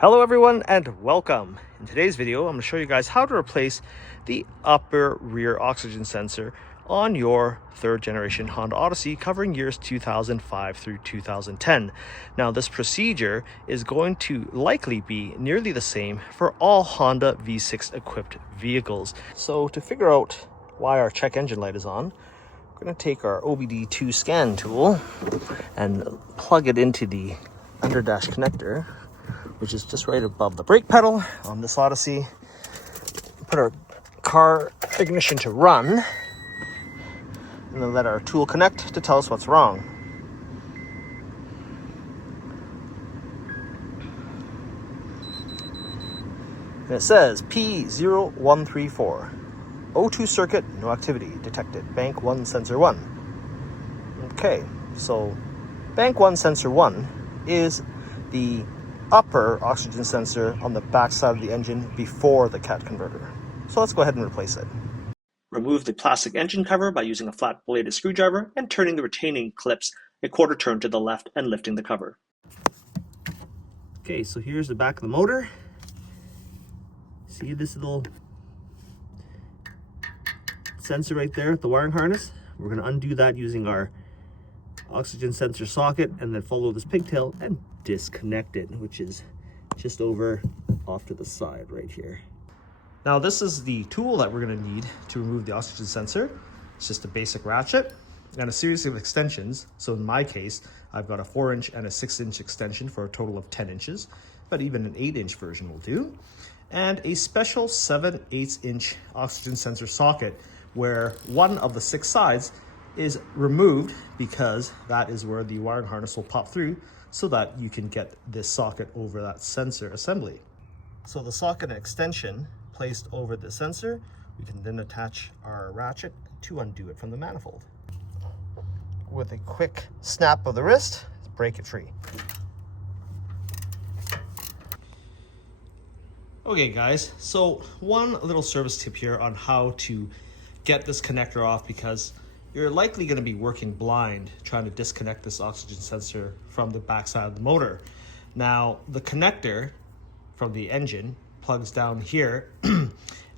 Hello everyone and welcome. In today's video, I'm going to show you guys how to replace the upper rear oxygen sensor on your third generation Honda Odyssey covering years 2005 through 2010. Now this procedure is going to likely be nearly the same for all Honda V6 equipped vehicles. So to figure out why our check engine light is on, we're going to take our OBD2 scan tool and plug it into the under dash connector, which is just right above the brake pedal on this Odyssey. Put our car ignition to run, and then let our tool connect to tell us what's wrong. And it says P0134. O2 circuit, no activity detected. Bank 1 sensor 1. Okay, so bank 1 sensor 1 is the upper oxygen sensor on the back side of the engine before the cat converter. So let's go ahead and replace it. Remove the plastic engine cover by using a flat bladed screwdriver and turning the retaining clips a quarter turn to the left and lifting the cover. Okay, so here's the back of the motor. See this little sensor right there at the wiring harness? We're going to undo that using our oxygen sensor socket and then follow this pigtail and disconnect it, which is just over off to the side right here. Now this is the tool that we're going to need to remove the oxygen sensor. It's just a basic ratchet and a series of extensions. So in my case, I've got a 4-inch and a 6-inch extension for a total of 10 inches, but even an 8-inch version will do. And a special 7/8-inch oxygen sensor socket where one of the 6 sides is removed because that is where the wiring harness will pop through so that you can get this socket over that sensor assembly. So the socket and extension placed over the sensor, we can then attach our ratchet to undo it from the manifold. With a quick snap of the wrist, break it free. Okay guys, so one little service tip here on how to get this connector off, because you're likely going to be working blind trying to disconnect this oxygen sensor from the backside of the motor. Now, the connector from the engine plugs down here,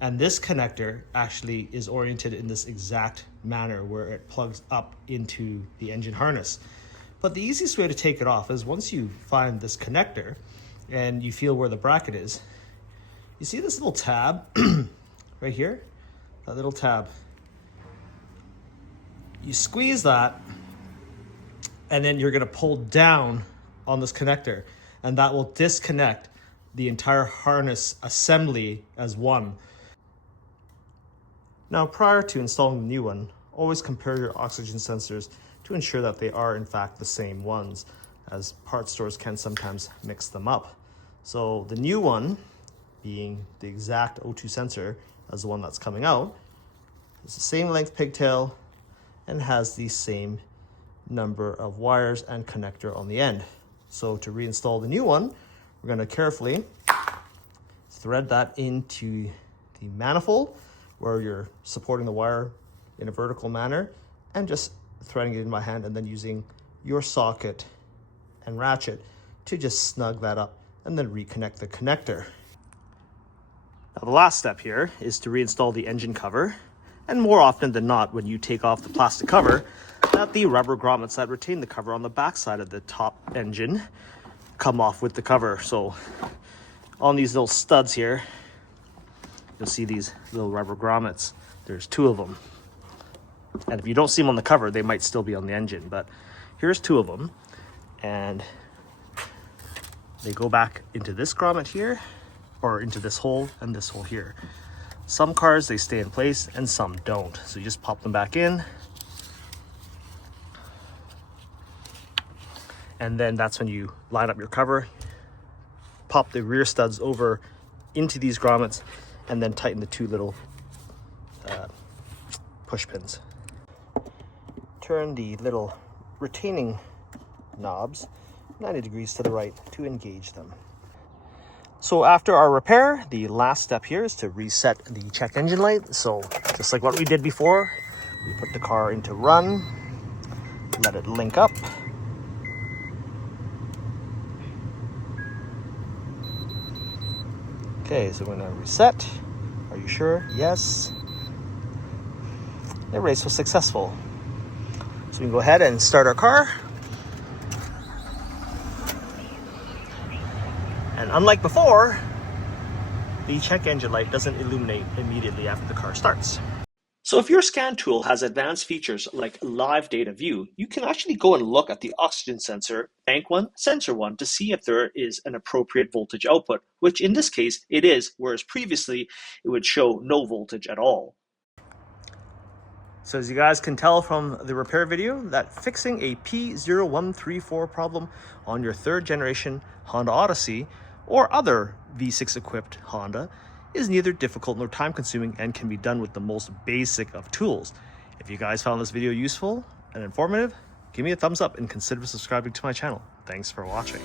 and this connector actually is oriented in this exact manner where it plugs up into the engine harness. But the easiest way to take it off is once you find this connector and you feel where the bracket is, you see this little tab right here? That little tab. You squeeze that, and then you're going to pull down on this connector, and that will disconnect the entire harness assembly as one. Now, prior to installing the new one, always compare your oxygen sensors to ensure that they are in fact the same ones, as parts stores can sometimes mix them up. So the new one, being the exact O2 sensor as the one that's coming out, is the same length pigtail and has the same number of wires and connector on the end. So to reinstall the new one, we're going to carefully thread that into the manifold where you're supporting the wire in a vertical manner, and just threading it in my hand and then using your socket and ratchet to just snug that up and then reconnect the connector. Now the last step here is to reinstall the engine cover. And more often than not, when you take off the plastic cover, that the rubber grommets that retain the cover on the back side of the top engine come off with the cover. So on these little studs here, you'll see these little rubber grommets. There's 2 of them. And if you don't see them on the cover, they might still be on the engine. But here's 2 of them. And they go back into this grommet here, or into this hole and this hole here. Some cars, they stay in place and some don't. So you just pop them back in. And then that's when you line up your cover, pop the rear studs over into these grommets, and then tighten the 2 little push pins. Turn the little retaining knobs 90 degrees to the right to engage them. So after our repair, the last step here is to reset the check engine light. So just like what we did before, we put the car into run, let it link up, Okay, so we're gonna reset. Are you sure? Yes. The race was successful. So we can go ahead and start our car. And unlike before, the check engine light doesn't illuminate immediately after the car starts. So if your scan tool has advanced features like live data view, you can actually go and look at the oxygen sensor, bank one, sensor one, to see if there is an appropriate voltage output, which in this case it is, whereas previously it would show no voltage at all. So as you guys can tell from the repair video, that fixing a P0134 problem on your third generation Honda Odyssey or other V6 equipped Honda is neither difficult nor time consuming and can be done with the most basic of tools. If you guys found this video useful and informative, give me a thumbs up and consider subscribing to my channel. Thanks for watching.